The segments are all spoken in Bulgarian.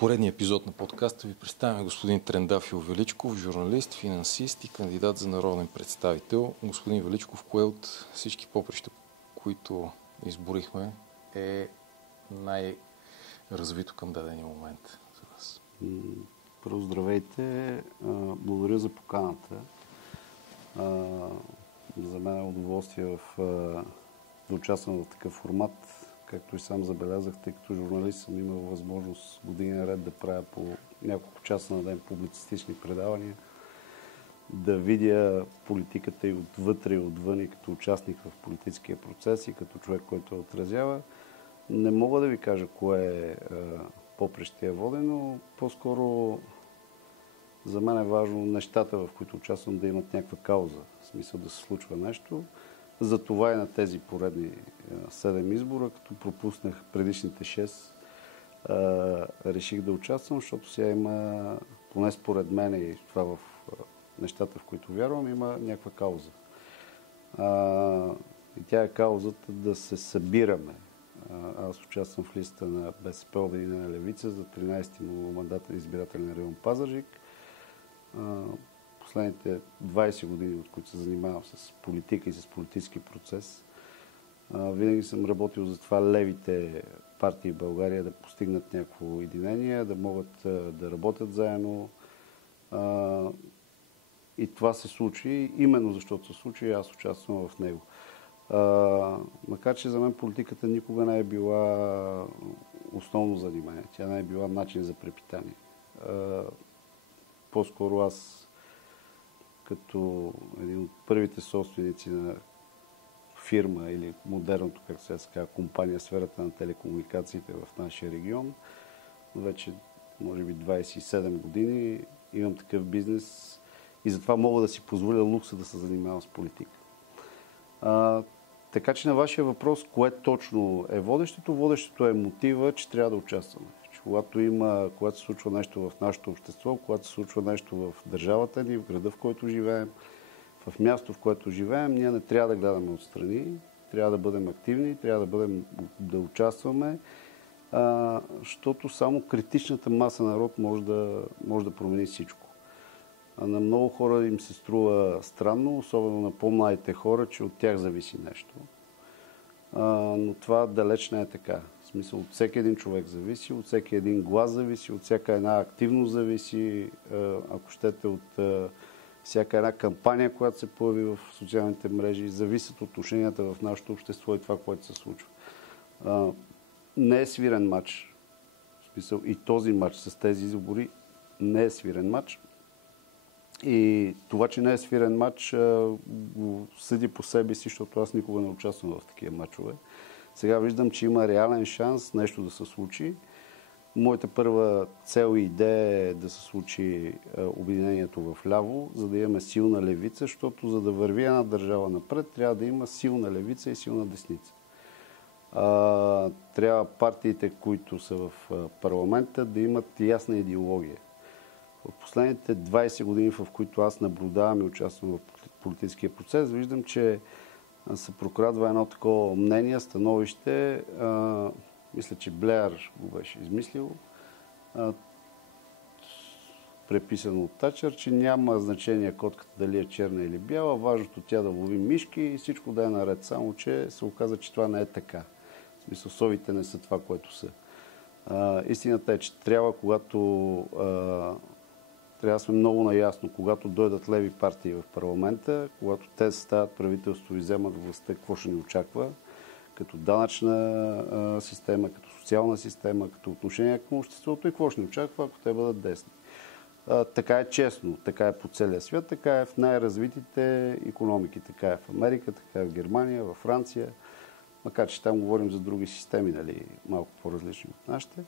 поредния епизод на подкаста ви представяме господин Трендафил Величков, журналист, финансист и кандидат за народен представител. Господин Величков, кое от всички поприща, които изборихме, е най-развито към дадения момент за вас? Първо, здравейте! Благодаря за поканата. За мен е удоволствие да участвам в такъв формат. Както и сам забелязах, тъй като журналист съм имал възможност години наред да правя по няколко часа на ден публицистични предавания, да видя политиката и отвътре и отвън, и като участник в политическия процес и като човек, който я отразява. Не мога да ви кажа кое е поприще води, но по-скоро за мен е важно нещата, в които участвам, да имат някаква кауза. В смисъл да се случва нещо. Затова и на тези поредни 7 избора, като пропуснах предишните 6, реших да участвам, защото сега има, поне според мен и това в нещата, в които вярвам, има някаква кауза. И тя е каузата да се събираме. Аз участвам в листа на БСП Обединена левица за 13-ти мандат на избирателен район Пазарджик. Последните 20 години, от които се занимавам с политика и с политически процес, винаги съм работил за това левите партии в България да постигнат някакво единение, да могат да работят заедно. И това се случи, именно защото се случи, аз участвам в него. Макар че за мен политиката никога не е била основно занимание, тя не е била начин за препитание. По-скоро аз, като един от първите собственици на фирма или модерното, как се казва, компания в сферата на телекомуникациите в нашия регион, вече може би 27 години имам такъв бизнес и затова мога да си позволя лукса да се занимавам с политика. Така че на вашия въпрос, кое точно е водещото? Водещото е мотива, че трябва да участваме. Когато се случва нещо в нашето общество, когато се случва нещо в държавата ни, в града, в който живеем, в място, в което живеем, ние не трябва да гледаме отстрани, трябва да бъдем активни, трябва да участваме, защото само критичната маса народ може да промени всичко. На много хора им се струва странно, особено на по-младите хора, че от тях зависи нещо. Но това далеч не е така. В смисъл, от всеки един човек зависи, от всеки един глас зависи, от всяка една активност зависи, ако щете, от всяка една кампания, която се появи в социалните мрежи, зависят отношенията в нашето общество и това, което се случва. Не е свирен матч. В смисъл, и този матч с тези избори не е свирен матч. И това, че не е свирен матч, го съди по себе си, защото аз никога не участвам в такива матчове. Сега виждам, че има реален шанс нещо да се случи. Моята първа цел и идея е да се случи обединението в ляво, за да имаме силна левица, защото за да върви една държава напред, трябва да има силна левица и силна десница. Трябва партиите, които са в парламента, да имат ясна идеология. В последните 20 години, в които аз наблюдавам и участвам в политическия процес, виждам, че се прокрадва едно такова мнение, становище. Мисля, че Блеар го беше измислил, преписано от Тачър, че няма значение котката дали е черна или бяла, важното тя да лови мишки и всичко да е наред. Само, че се оказа, че това не е така. В смисъл, совите не са това, което са. Истината е, че трябва да сме много наясно, когато дойдат леви партии в парламента, когато те стават правителство и вземат властта, какво ще ни очаква, като данъчна система, като социална система, като отношение към обществото и какво ще ни очаква, ако те бъдат десни. Така е честно, така е по целия свят, така е в най-развитите икономики, така е в Америка, така е в Германия, във Франция, макар че там говорим за други системи, нали, малко по-различни от нашите.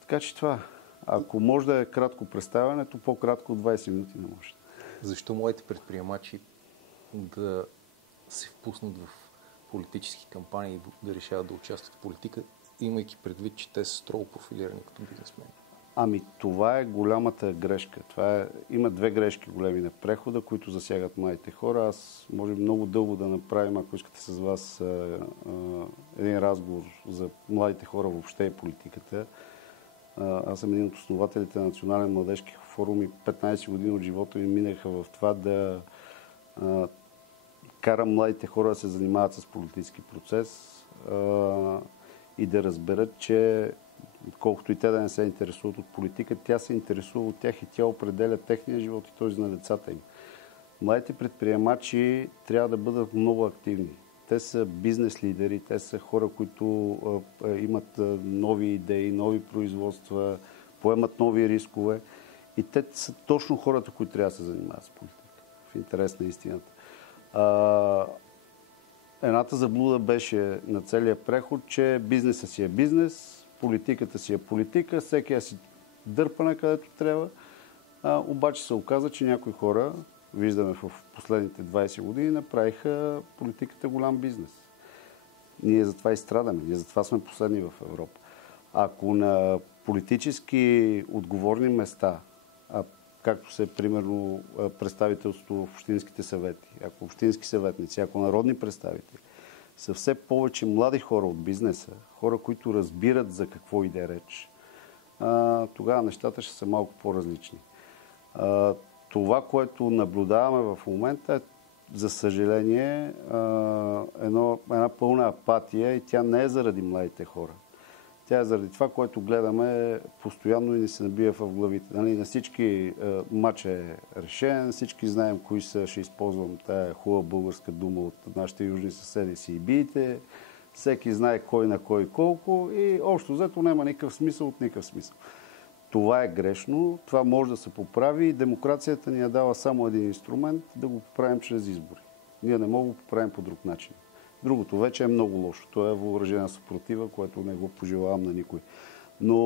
Така че това. Ако може да е кратко представянето, по-кратко от 20 минути не може. Защо младите предприемачи да се впуснат в политически кампании и да решават да участват в политика, имайки предвид, че те са строго профилирани като бизнесмени? Ами това е голямата грешка. Има две грешки големи на прехода, които засягат младите хора. Аз може много дълго да направим, ако искате с вас, един разговор за младите хора въобще и политиката. Аз съм един от основателите на Национален младежки форум и 15 години от живота ми минаха в това да карам младите хора да се занимават с политически процес и да разберат, че колкото и те да не се интересуват от политика, тя се интересува от тях и тя определя техния живот и този на децата им. Младите предприемачи трябва да бъдат много активни. Те са бизнес лидери, те са хора, които имат нови идеи, нови производства, поемат нови рискове. И те са точно хората, които трябва да се занимават с политика. В интерес на истината. Едната заблуда беше на целия преход, че бизнесът си е бизнес, политиката си е политика, всеки я си дърпа на където трябва. Обаче се оказа, че някои хора, виждаме в последните 20 години, направиха политиката голям бизнес. Ние затова и страдаме, ние затова сме последни в Европа. Ако на политически отговорни места, както се примерно представителство в общинските съвети, ако общински съветници, ако народни представители, са все повече млади хора от бизнеса, хора, които разбират за какво иде реч, тогава нещата ще са малко по-различни. Това, което наблюдаваме в момента е, за съжаление, една пълна апатия и тя не е заради младите хора. Тя е заради това, което гледаме постоянно и ни се набива в главите. Нали, на всички матч е решен, всички знаем кои са, ще използвам тая хубава българска дума от нашите южни съседи, си и биите. Всеки знае кой на кой колко и общо взето няма никакъв смисъл от никакъв смисъл. Това е грешно, това може да се поправи и демокрацията ни е дала само един инструмент да го поправим чрез избори. Ние не можем да го поправим по друг начин. Другото вече е много лошо. То е въоръжена съпротива, което не го пожелавам на никой. Но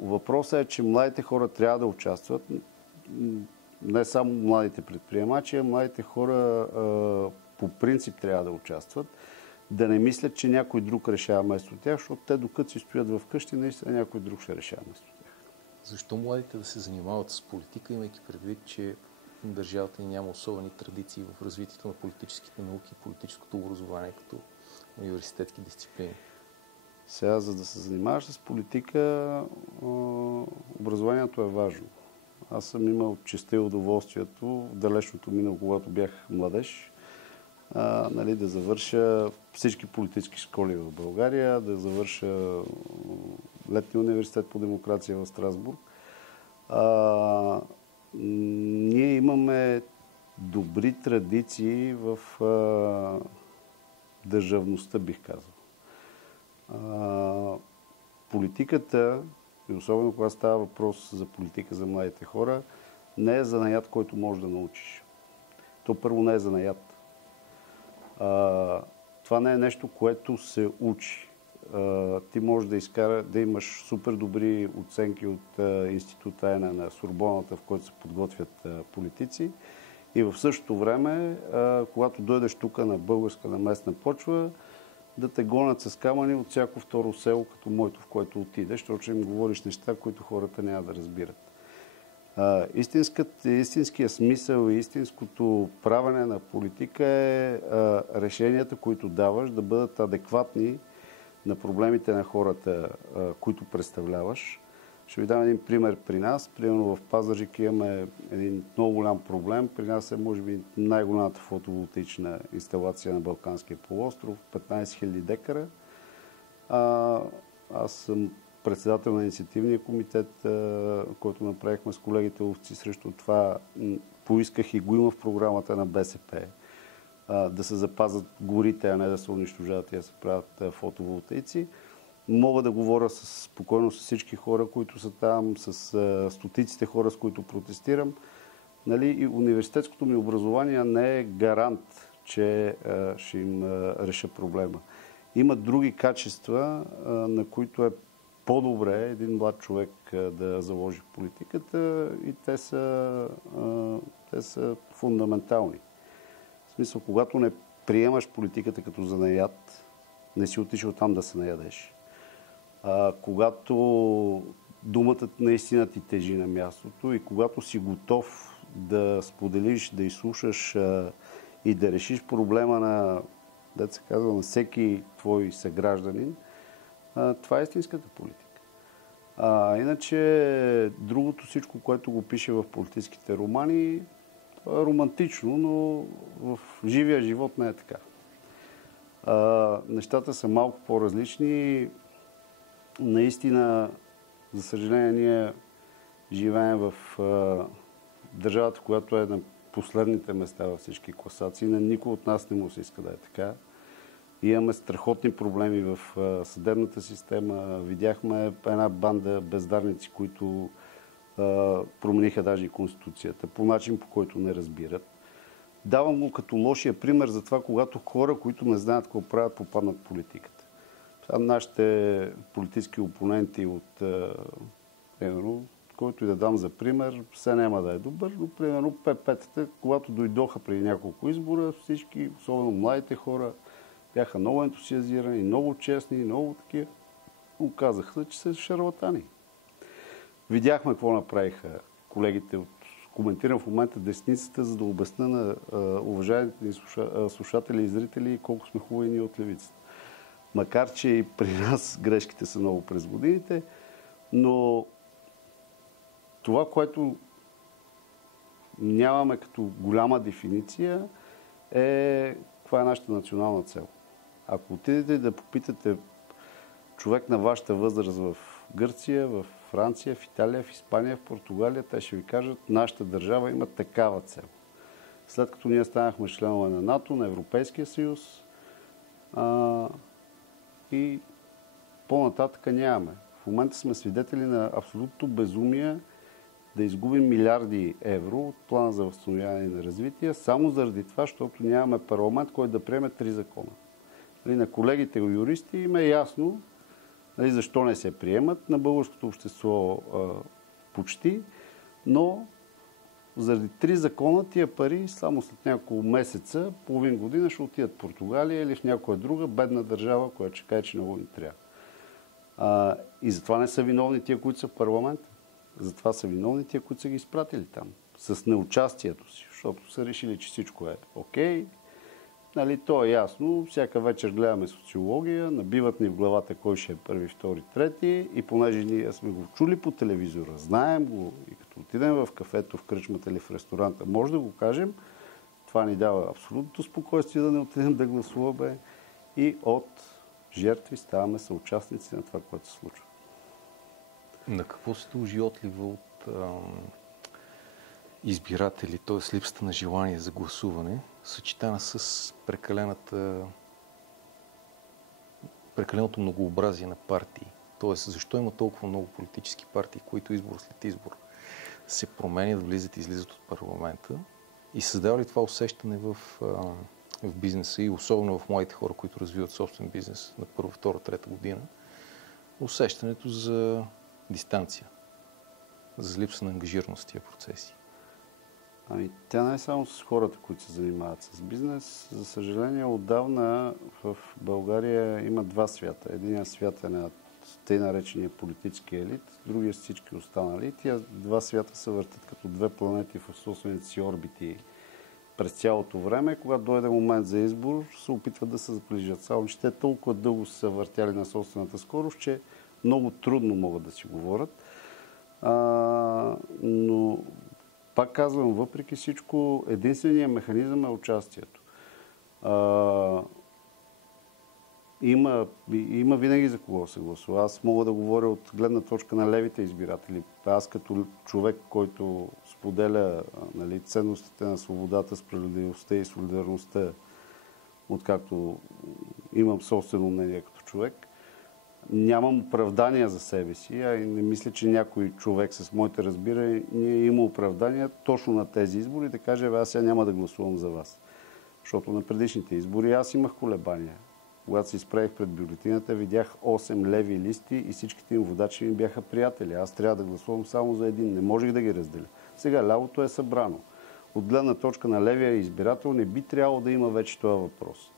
въпросът е, че младите хора трябва да участват. Не само младите предприемачи, а младите хора по принцип трябва да участват. Да не мислят, че някой друг решава вместо тях, защото те докато си стоят в къщи, наистина някой друг ще решава вместо тях. Защо младите да се занимават с политика, имайки предвид, че държавата ни няма особени традиции в развитието на политическите науки и политическото образование като университетски дисциплини? Сега, за да се занимаваш с политика, образованието е важно. Аз съм имал честта и удоволствието в далечното минало, когато бях младеж, да завърша всички политически школи в България, да завърша Летния университет по демокрация в Страсбург. Ние имаме добри традиции в държавността, бих казал. Политиката, и особено когато става въпрос за политика за младите хора, не е занаят, който можеш да научиш. То първо не е занаят. Това не е нещо, което се учи. Ти можеш да имаш супер добри оценки от Института ЕНА на Сорбоната, в който се подготвят политици. И в същото време, когато дойдеш тук на българска, на местна почва, да те гонят с камъни от всяко второ село, като моето, в което отидеш, защото ще им говориш неща, които хората няма да разбират. Истинският смисъл и истинското правене на политика е решенията, които даваш, да бъдат адекватни на проблемите на хората, които представляваш. Ще ви дам един пример при нас. Примерно в Пазарджик имаме един много голям проблем. При нас е, може би, най-голямата фотоволтаична инсталация на Балканския полуостров. 15 000 декара. Аз съм председател на инициативния комитет, който направихме с колегите ловци. Срещу това поисках и го има в програмата на БСП. Да се запазят горите, а не да се унищожават и да се правят фотоволтаици. Мога да говоря спокойно с всички хора, които са там, с стотиците хора, с които протестирам. И университетското ми образование не е гарант, че ще им реша проблема. Има други качества, на които е по-добре един млад човек да заложи в политиката и те са фундаментални. В смисъл, когато не приемаш политиката като занаят, не си отишъл там да се наядеш. Когато думата наистина ти тежи на мястото и когато си готов да споделиш, да изслушаш и да решиш проблема на, да се казва, на всеки твой съгражданин, това е истинската политика. Иначе другото всичко, което го пише в политическите романи, е романтично, но в живия живот не е така. Нещата са малко по-различни. Наистина, за съжаление, ние живеем в държавата, която е на последните места във всички класации. На никой от нас не му се иска да е така. Имаме страхотни проблеми в съдебната система. Видяхме една банда бездарници, които промениха даже и Конституцията по начин, по който не разбират. Давам го като лошия пример за това, когато хора, които не знаят какво правят, попаднат в политиката. Нашите политически опоненти от който и да дам за пример, все няма да е добър, но примерно ПП-тата, когато дойдоха преди няколко избора, всички, особено младите хора, бяха много ентусиазирани, много честни, много такива. Оказаха се, че са шарлатани. Видяхме какво направиха колегите от коментирам в момента десницата, за да обясня на уважаемите ни слушатели и зрители колко сме хубави ние от левицата. Макар, че и при нас грешките са много през годините, но това, което нямаме като голяма дефиниция, е каква е нашата национална цел. Ако отидете да попитате човек на вашата възраст в Гърция, в Франция, в Италия, в Испания, в Португалия, те ще ви кажат, нашата държава има такава цел. След като ние станахме членове на НАТО, на Европейския съюз и по-нататъка нямаме. В момента сме свидетели на абсолютно безумие да изгубим милиарди евро от плана за възстановяване на развитие, само заради това, защото нямаме парламент, който да приеме 3 закона. На колегите юристи им е ясно защо не се приемат. На българското общество почти, но заради 3 закона тия пари само след няколко месеца, половин година ще отидат в Португалия или в някоя друга бедна държава, която ще каже, че много им трябва. И затова не са виновни тия, които са в парламента. Затова са виновни тия, които са ги изпратили там. С неучастието си, защото са решили, че всичко е окей. Нали, то е ясно. Всяка вечер гледаме социология, набиват ни в главата кой ще е първи, втори, трети и понеже ние сме го чули по телевизора, знаем го и като отидем в кафето, в кръчмата или в ресторанта, може да го кажем, това ни дава абсолютното спокойствие да не отидем да гласуваме и от жертви ставаме съучастници на това, което се случва. На какво се дължи отлива от избиратели, т.е. липсата на желание за гласуване, съчетана с прекаленото многообразие на партии? Т.е. защо има толкова много политически партии, които избор след избор се променят, влизат и излизат от парламента? И създава ли това усещане в бизнеса и особено в младите хора, които развиват собствен бизнес на първа, втора, трета година, усещането за дистанция, за липса на ангажираност в тия процеси? Тя не е само с хората, които се занимават с бизнес. За съжаление, отдавна в България има 2 свята. Единият свят е на тъй наречения политически елит, другия с всички останали. Тия 2 свята се въртят като 2 планети в собствените си орбити през цялото време. Когато дойде момент за избор, се опитват да се сближат. Само че те толкова дълго са въртяли на собствената скорост, че много трудно могат да си говорят. Но пак казвам, въпреки всичко, единственият механизъм е участието. Има винаги за кого се гласува. Аз мога да говоря от гледна точка на левите избиратели. Аз като човек, който споделя ценностите на свободата, справедливостта и солидарността, откакто имам собствено мнение като човек, нямам оправдания за себе си, а и не мисля, че някой човек с моите разбирания има оправдания точно на тези избори да каже, аз сега няма да гласувам за вас. Защото на предишните избори аз имах колебания. Когато се изправих пред бюлетината, видях 8 леви листи и всичките им водачи ми бяха приятели. Аз трябва да гласувам само за един. Не можех да ги разделя. Сега лявото е събрано. От гледна точка на левия избирател не би трябвало да има вече това въпрос.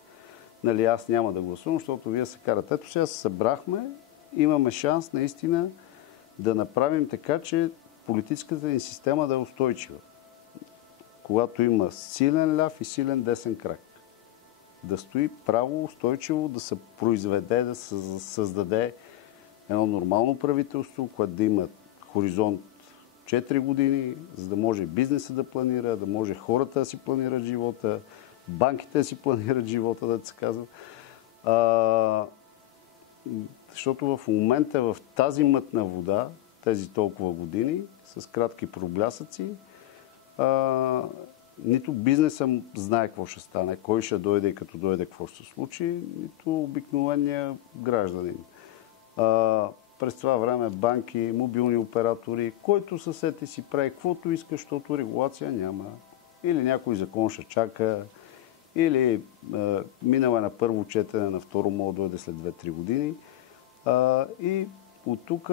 Нали, аз няма да гласувам, защото вие се карате. Ето сега се събрахме, имаме шанс наистина да направим така, че политическата ни система да е устойчива. Когато има силен ляв и силен десен крак. Да стои право, устойчиво, да се произведе, да се създаде едно нормално правителство, което да има хоризонт 4 години, за да може бизнеса да планира, да може хората да си планират живота, банките да си планират живота, да се казва. Защото в момента в тази мътна вода, тези толкова години, с кратки проблясъци, нито бизнеса знае какво ще стане, кой ще дойде и като дойде какво ще се случи, нито обикновения гражданин. През това време банки, мобилни оператори, който съсед си прави каквото иска, защото регулация няма. Или някой закон ще чака, или минала на първо четене, на второ може да дойде след 2-3 години. И от тук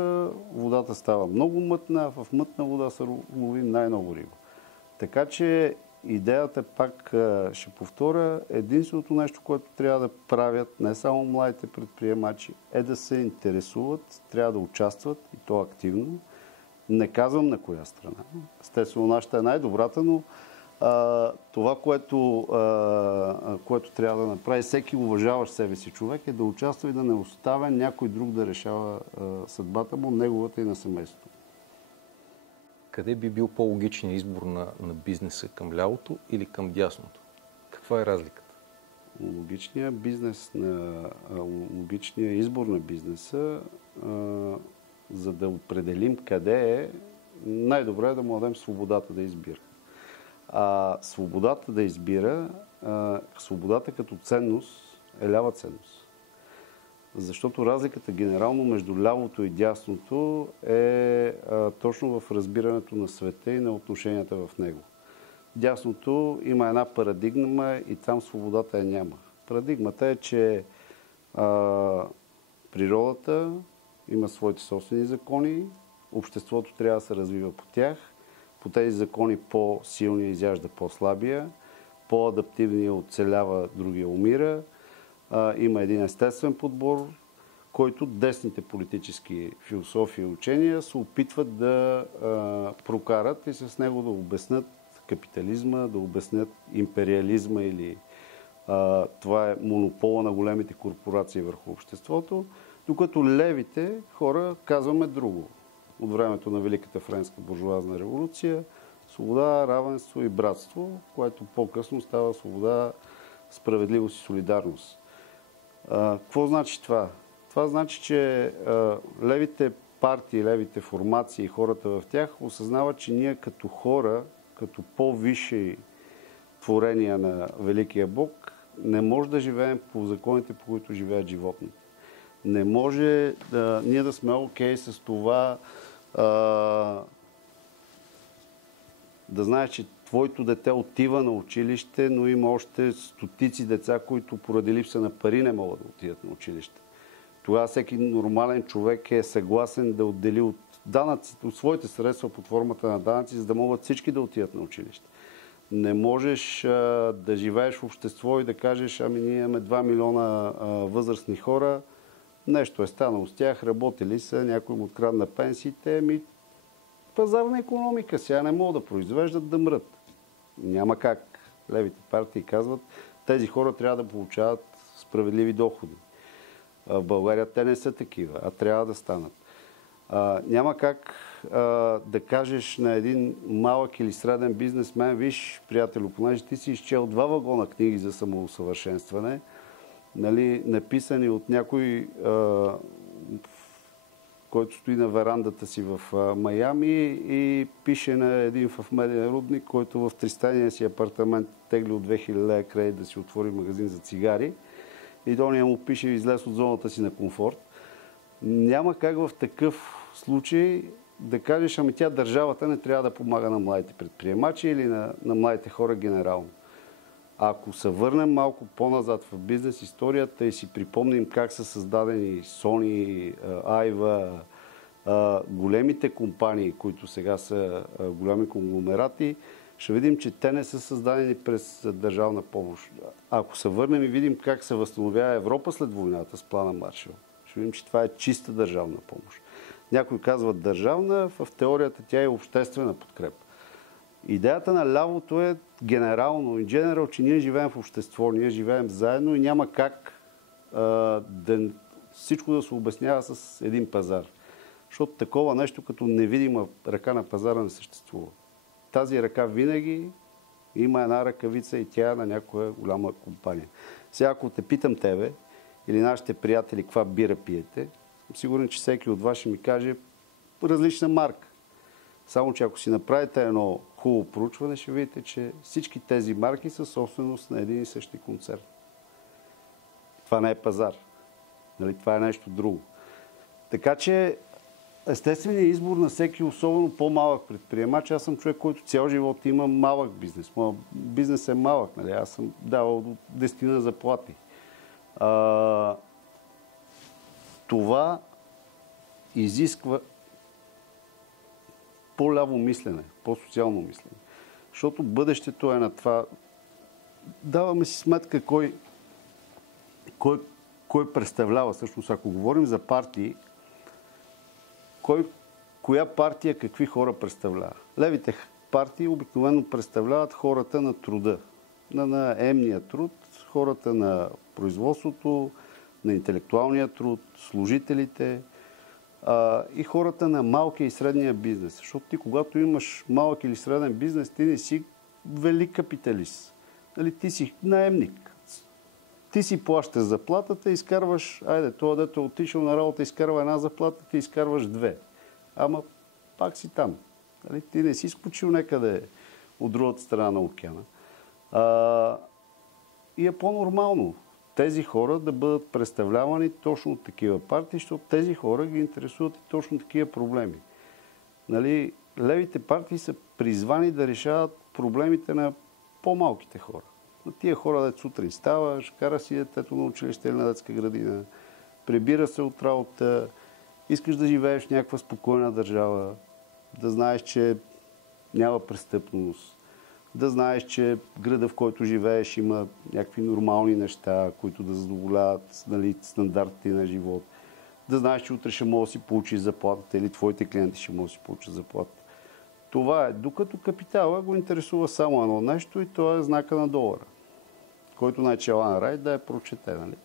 водата става много мътна, в мътна вода се лови най-много риба. Така че идеята, пак ще повторя, единственото нещо, което трябва да правят не само младите предприемачи, е да се интересуват, трябва да участват и то активно. Не казвам на коя страна. Естествено, нашата е най-добрата, но това, което трябва да направи всеки уважаващ себе си човек, е да участва и да не оставя някой друг да решава съдбата му, неговата и на семейството. Къде би бил по-логичният избор на бизнеса, към лявото или към дясното? Каква е разликата? Логичният избор на бизнеса, за да определим къде е, най-добре е да му дадем свободата да избира. Свободата да избира, свободата като ценност е лява ценност. Защото разликата генерално между лявото и дясното е точно в разбирането на света и на отношенията в него. Дясното има една парадигма и там свободата я няма. Парадигмата е, че природата има своите собствени закони, обществото трябва да се развива по тях, по тези закони по-силния изяжда по-слабия, по-адаптивния оцелява, другия умира. Има един естествен подбор, който десните политически философии и учения се опитват да прокарат и с него да обяснят капитализма, да обяснят империализма или това е монопола на големите корпорации върху обществото, докато левите хора казваме друго. От времето на Великата френска буржоазна революция, свобода, равенство и братство, което по-късно става свобода, справедливост и солидарност. Какво значи това? Това значи, че левите партии, левите формации и хората в тях осъзнават, че ние като хора, като по-висши творения на Великия Бог, не може да живеем по законите, по които живеят животните. Не може ние да сме окей с това да знаеш, че твоето дете отива на училище, но има още стотици деца, които поради липса на пари не могат да отидат на училище. Тогава всеки нормален човек е съгласен да отдели от данъците, от своите средства под формата на данъци, за да могат всички да отидат на училище. Не можеш да живееш в общество и да кажеш, ами ние имаме 2 милиона възрастни хора, нещо е станало с тях, работили са, някой им открадна пенсиите, пазарна икономика, сега не могат да произвеждат, да мрат. Няма как. Левите партии казват, тези хора трябва да получават справедливи доходи. В България те не са такива, а трябва да станат. Няма как да кажеш на един малък или среден бизнесмен, виж, приятелю, понеже ти си изчел 2 вагона книги за самоусъвършенстване, нали, написани от някой, който стои на верандата си в Майами и пише на един в медиен рудник, който в тристайния си апартамент тегли от 2000 лева кредит да си отвори магазин за цигари и дония му пише излез от зоната си на комфорт. Няма как в такъв случай да кажеш, ами тя държавата не трябва да помага на младите предприемачи или на младите хора генерално. Ако се върнем малко по-назад в бизнес историята и си припомним как са създадени Sony, Айва, големите компании, които сега са големи конгломерати, ще видим, че те не са създадени през държавна помощ. Ако се върнем и видим как се възстановява Европа след войната с плана Маршал, ще видим, че това е чиста държавна помощ. Някой казват държавна, в теорията тя е обществена подкрепа. Идеята на лявото е генерално, in general, че ние живеем в общество, ние живеем заедно и няма как всичко да се обяснява с един пазар. Защото такова нещо като невидима ръка на пазара не съществува. Тази ръка винаги има една ръкавица и тя е на някоя голяма компания. Сега, ако те питам тебе или нашите приятели каква бира пиете, съм сигурен, че всеки от вас ще ми каже различна марка. Само, че ако си направите едно хубаво проучване, ще видите, че всички тези марки са собственост на един и същи концерн. Това не е пазар. Нали? Това е нещо друго. Така че естественият избор на всеки, особено по-малък предприемач, аз съм човек, който цял живот има малък бизнес. Моят бизнес е малък. Нали? Аз съм давал до 10 заплати. Това изисква по-ляво мислене, по-социално мислене. Защото бъдещето е на това. Даваме си сметка кой представлява. Всъщност, ако говорим за партии, коя партия какви хора представлява? Левите партии обикновено представляват хората на труда, на наемния труд, хората на производството, на интелектуалния труд, служителите и хората на малкия и средния бизнес. Защото ти, когато имаш малък или среден бизнес, ти не си велик капиталист. Нали, ти си наемник. Ти си плащаш заплатата, изкарваш, това дето е отишъл на работа, изкарва една заплата, ти изкарваш две. Ама пак си там. Нали, ти не си скочил някъде от другата страна на океана. И е по-нормално тези хора да бъдат представлявани точно от такива партии, защото тези хора ги интересуват и точно такива проблеми. Нали, левите партии са призвани да решават проблемите на по-малките хора. На тия хора, дето сутрин ставаш, кара си детето на училище или на детска градина, прибира се от работа, искаш да живееш в някаква спокойна държава, да знаеш, че няма престъпност, да знаеш, че града, в който живееш, има някакви нормални неща, които да задоволяват, нали, стандартите на живот. Да знаеш, че утре ще можеш да си получиш заплатата или твоите клиенти ще могат да си получат заплата. Това е. Докато капитала го интересува само едно нещо и то е знака на долара, който най-чела на рай да я прочете. Нали?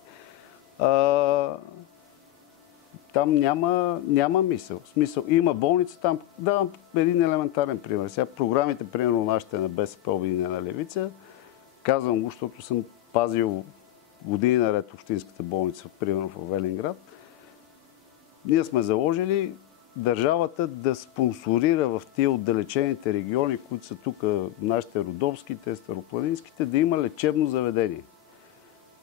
Там няма мисъл. Смисъл. Има болница там. Давам един елементарен пример. Сега програмите, примерно нашите на БСП, Обединена левица, казвам го, защото съм пазил години наред общинската болница, примерно в Велинград. Ние сме заложили държавата да спонсорира в тия отдалечените региони, които са тук, нашите родопските, старопланинските, да има лечебно заведение.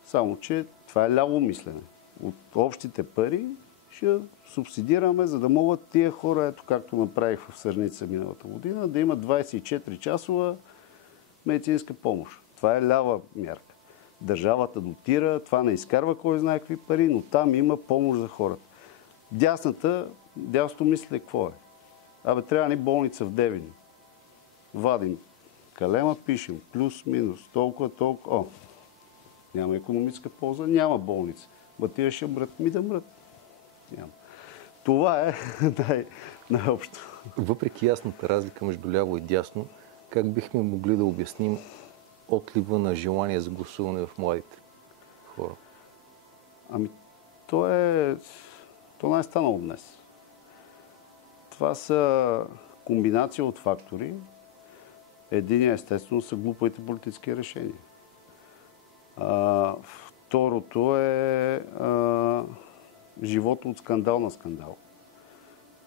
Само, че това е ляво мислене. От общите пари ще субсидираме, за да могат тия хора, ето както направих в Сърница миналата година, да имат 24-часова медицинска помощ. Това е лява мярка. Държавата дотира, това не изкарва кой знае какви пари, но там има помощ за хората. Дясното мисля какво е? Трябва ни болница в Девин. Вадим калема, пишем плюс-минус, толкова. Няма икономическа полза, няма болница. Тия ще мрат, да мрат. Няма. Това е най-общо. Въпреки ясната разлика между ляво и дясно, как бихме могли да обясним отлива на желание за гласуване в младите хора? То не е станало днес. Това са комбинация от фактори. Единият, естествено, са глупавите политически решения. Второто е живот от скандал на скандал.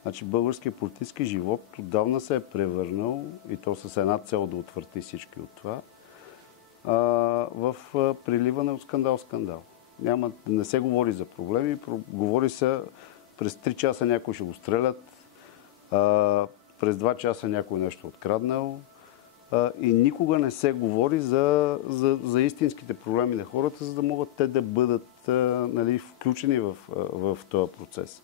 Значи българският политически живот отдавна се е превърнал, и то с една цел да отвърти всички от това, в приливане от скандал в скандал. Не се говори за проблеми, говори се през 3 часа някой ще го стрелят, през 2 часа някой нещо откраднал и никога не се говори за истинските проблеми на хората, за да могат те да бъдат включени в този процес.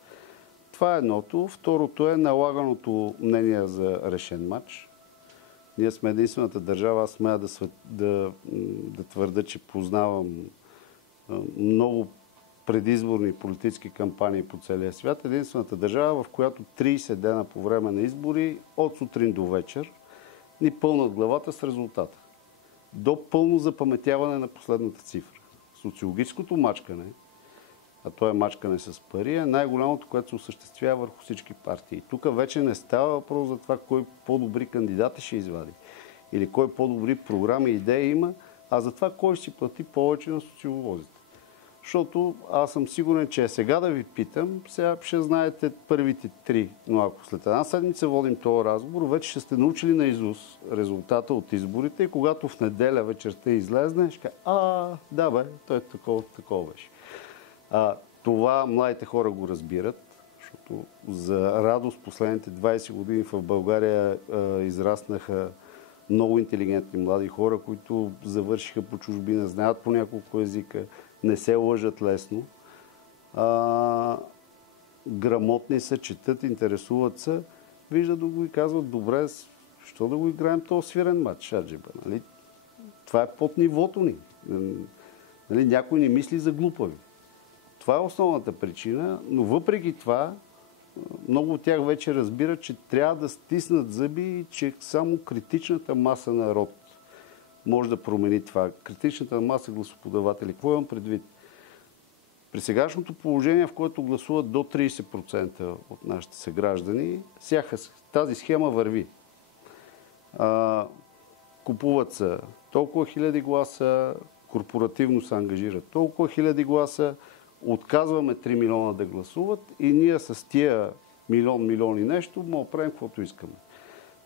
Това е едното. Второто е налаганото мнение за решен матч. Ние сме единствената държава, аз смея да твърда, че познавам много предизборни политически кампании по целия свят, единствената държава, в която 30 дена по време на избори, от сутрин до вечер, ни пълнат главата с резултата. До пълно запаметяване на последната цифра. Социологическото мачкане, а то е мачкане с пари, е най-голямото, което се осъществява върху всички партии. Тук вече не става въпрос за това, кой по-добри кандидати ще извади или кой по-добри програми и идеи има, а за това кой ще си плати повече на социолозите. Защото аз съм сигурен, че сега да ви питам, сега ще знаете първите три, но ако след една седмица водим този разговор, вече ще сте научили наизуст резултата от изборите и когато в неделя вечерта излезне, ще кажа, да бе, той такова беше. Това младите хора го разбират, защото за радост последните 20 години в България израснаха много интелигентни млади хора, които завършиха по чужбина, знаят по няколко езика, не се лъжат лесно. Грамотни са, четат, интересуват се, виждат да го и казват, добре, що да го играем този свирен матч, аджеба, нали? Това е под нивото ни. Нали? Някой не мисли за глупави. Това е основната причина, но въпреки това, много от тях вече разбират, че трябва да стиснат зъби и че само критичната маса народ може да промени това. Критичната маса гласоподаватели. Какво имам предвид? При сегашното положение, в което гласуват до 30% от нашите съграждани, тази схема върви. Купуват се толкова хиляди гласа, корпоративно се ангажират толкова хиляди гласа, отказваме 3 милиона да гласуват и ние с тия милион и нещо мога правим каквото искаме.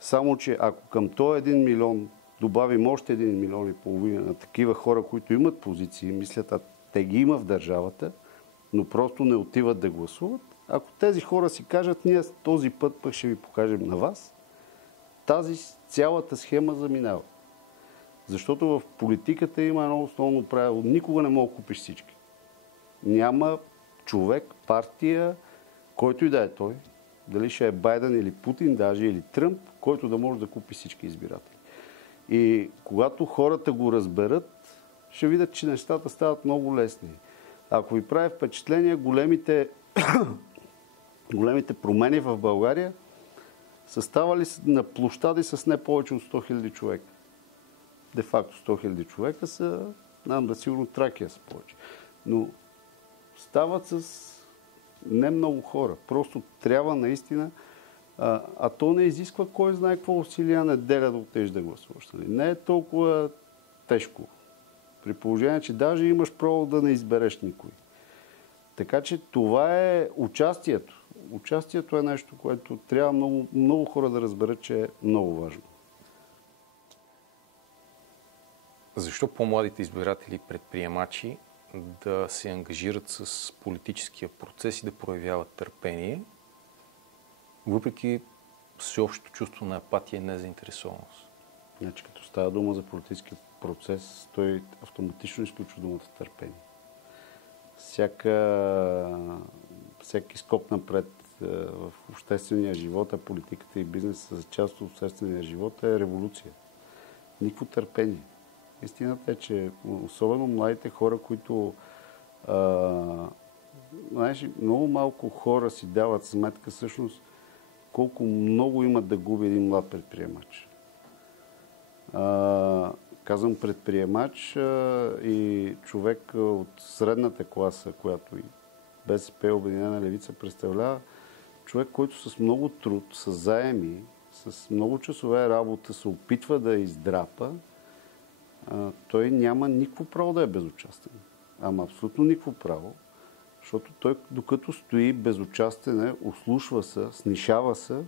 Само, че ако към този 1 милион добавим още 1 милион и половина на такива хора, които имат позиции, мислят, а те ги има в държавата, но просто не отиват да гласуват, ако тези хора си кажат, ние този път пък ще ви покажем на вас, тази цялата схема заминава. Защото в политиката има едно основно правило. Никога не мога да купиш всички. Няма човек, партия, който и да е той, дали ще е Байден или Путин, даже или Тръмп, който да може да купи всички избиратели. И когато хората го разберат, ще видят, че нещата стават много лесни. Ако ви прави впечатление, големите промени в България са ставали на площади с не повече от 100 000 човека. Де-факто 100 000 човека са, знам да сигурно Тракия са повече. Но стават с не много хора. Просто трябва наистина, а то не изисква кой знае какво усилия неделя да отидеш да гласуваш. Не е толкова тежко. При положение, че даже имаш право да не избереш никой. Така че това е участието. Участието е нещо, което трябва много, много хора да разберат, че е много важно. Защо по-младите избиратели и предприемачи да се ангажират с политическия процес и да проявяват търпение, въпреки всеобщото чувство на апатия и незаинтересованост? Значи, като става дума за политически процес, той автоматично изключва думата търпение. Всеки скок напред в обществения живот, а политиката и бизнеса за част от обществения живот е революция. Никакво търпение. Истината е, че особено младите хора, които знаеш, много малко хора си дават сметка всъщност колко много имат да губи един млад предприемач. Казвам предприемач и човек от средната класа, която и БСП, Обединена левица представлява, човек, който с много труд, с заеми, с много часове работа се опитва да издрапа, той няма никакво право да е безучастен. Ама абсолютно никакво право, защото той, докато стои безучастен, услушва се, снишава се,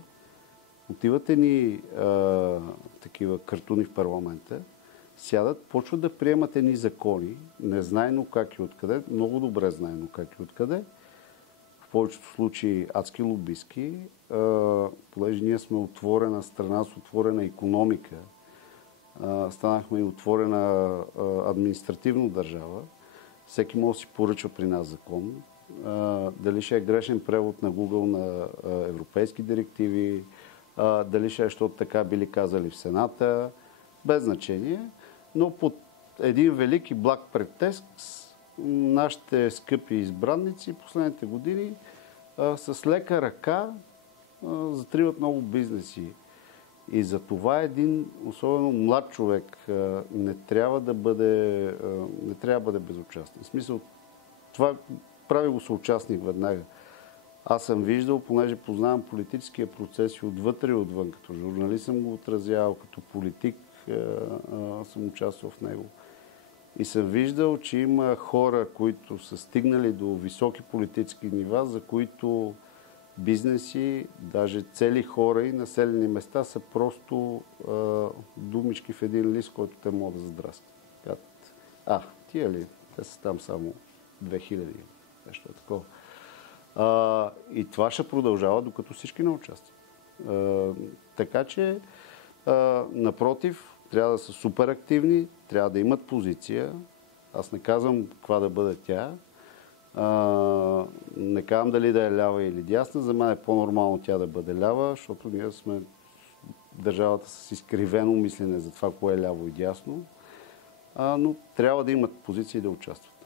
отивате ни такива картуни в парламента, сядат, почват да приемат едни закони, незнайно как и откъде, много добре знайно как и откъде, в повечето случаи адски лобистки, понеже ние сме отворена страна с отворена икономика, станахме и отворена административна държава, всеки може да си поръчва при нас закон, дали ще е грешен превод на Google на европейски директиви, дали ще е, защото така били казали в Сената, без значение, но под един велики благ претекст нашите скъпи избранници последните години с лека ръка затриват много бизнеси. И за това един, особено млад човек, не трябва да бъде безучастен. В смисъл, това прави го съучастник веднага. Аз съм виждал, понеже познавам политическия процес и отвътре и отвън. Като журналист съм го отразявал, като политик съм участвал в него. И съм виждал, че има хора, които са стигнали до високи политически нива, за които бизнеси, даже цели хора и населени места са просто думички в един лист, който те могат да задраскат. Тия ли? Те са там само 2000. Нещо е такова. И това ще продължава, докато всички не участват. Така че, напротив, трябва да са супер активни, трябва да имат позиция. Аз не казвам каква да бъде тя. Не казвам дали да е лява или дясна. За мен е по-нормално тя да бъде лява, защото ние сме държавата с изкривено мислене за това, кое е ляво и дясно. Но трябва да имат позиции да участват.